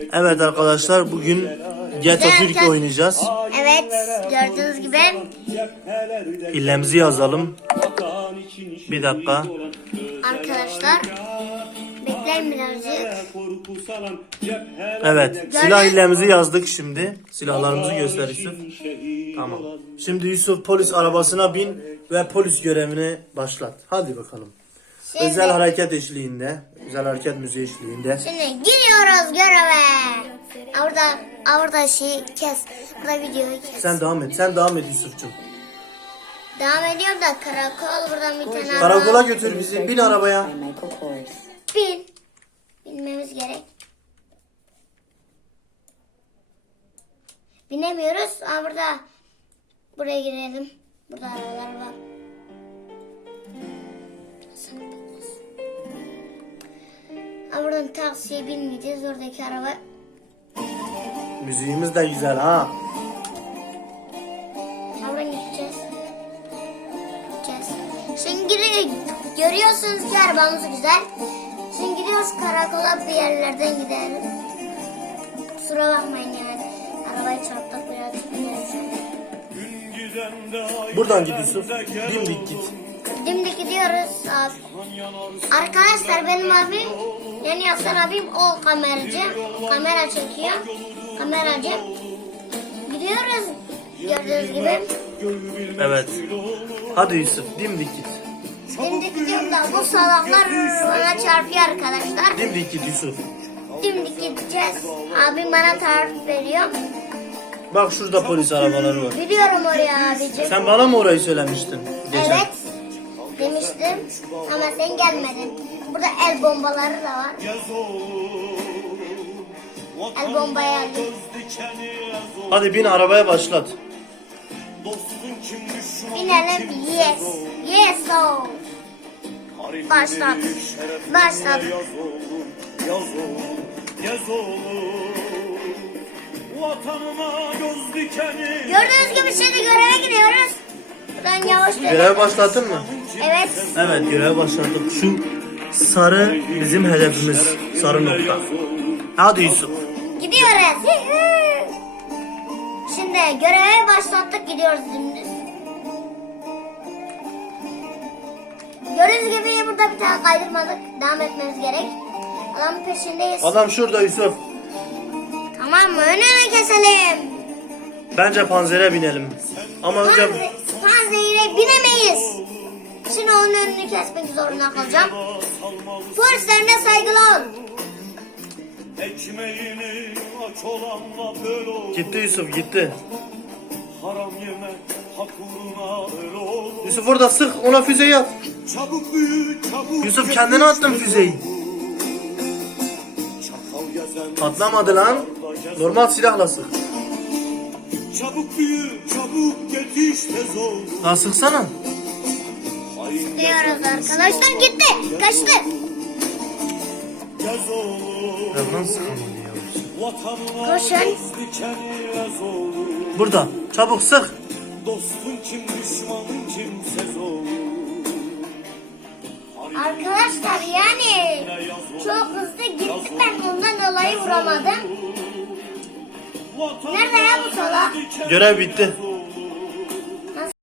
Evet arkadaşlar bugün GTA Türkiye oynayacağız. Evet gördüğünüz gibi İllemizi yazalım. Bir dakika. arkadaşlar bekleyin birazcık. Evet silah illemizi yazdık şimdi. Silahlarımızı göster Yusuf. Tamam. Şimdi Yusuf polis arabasına bin ve polis görevini başlat. Hadi bakalım. Şimdi, Özel hareket eşliğinde, özel hareket müziği eşliğinde. şimdi gidiyoruz göreve. Orada orada şey kes. Burada videoyu kes. Sen devam et, sen devam et Yusuf'cum. Devam ediyorum da karakol buradan bir tane Karakola araba. götür bizi, bin arabaya. Bin. Binmemiz gerek. Binemiyoruz. Aa burada. Buraya girelim. Burada arabalar var. Aa buradan taksiye binmeyeceğiz. Oradaki araba. Müziğimiz de güzel ha. Buradan gideceğiz. Gideceğiz. Şimdi giri- görüyorsunuz ki arabamız güzel. Şimdi gidiyoruz karakola bir yerlerden gidelim. Kusura bakmayın yani. Arabayı çarptık birazcık. Buradan git Yusuf. Dimdik git. Şimdi gidiyoruz abi. Arkadaşlar benim abim yani Hasan abim o kameracı. Kamera çekiyor. Kameracı. Gidiyoruz gördüğünüz gibi. Evet. Hadi Yusuf, dimdik git. Şimdi gidiyorum da bu salaklar bana çarpıyor arkadaşlar. Dimdik git Yusuf. Şimdi gideceğiz. Abim bana tarif veriyor. Bak şurada polis arabaları var. Gidiyorum oraya abicim. Sen bana mı orayı söylemiştin? Geçen. Evet demiştim ama sen gelmedin. Burada el bombaları da var. El bombaya. Hadi bin arabaya başlat. Binelim yes. Yes o. Başlat. Başlat. Gördüğünüz gibi şimdi göreve gidiyoruz. Buradan yavaş Görev gidelim. başlattın mı? Evet. Evet görev başlattık. Şu sarı bizim hedefimiz. Sarı nokta. Hadi Yusuf. Gidiyoruz. Şimdi göreve başlattık gidiyoruz şimdi. Gördüğünüz gibi burada bir tane kaydırmadık. Devam etmemiz gerek. Adamın peşindeyiz. Adam şurada Yusuf. Tamam mı? Önüne keselim. Bence panzere binelim. Ama önce Panze, panzehire binemeyiz. Şimdi onun önünü kesmek zorunda kalacağım. Polislerine saygılı ol. Ekmeğini aç olanla böyle ol gitti Yusuf gitti. Haram yeme hak uğruna öyle ol Yusuf orada sık ona füzeyi at. Çabuk büyü çabuk Yusuf kendine attın füzeyi. Patlamadı lan. Normal silahla sık. Çabuk büyü çabuk yetiş tez ol Daha sıksana. Diyoruz arkadaşlar gitti. Kaçtı. Yandan sıkamadı ya. Vatanına Koşun. Burada. Çabuk sık. Dostun kim düşmanın kimsez olur Arkadaşlar yani çok hızlı gitti ben ondan dolayı vuramadım. Nerede ya bu salak? Görev bitti.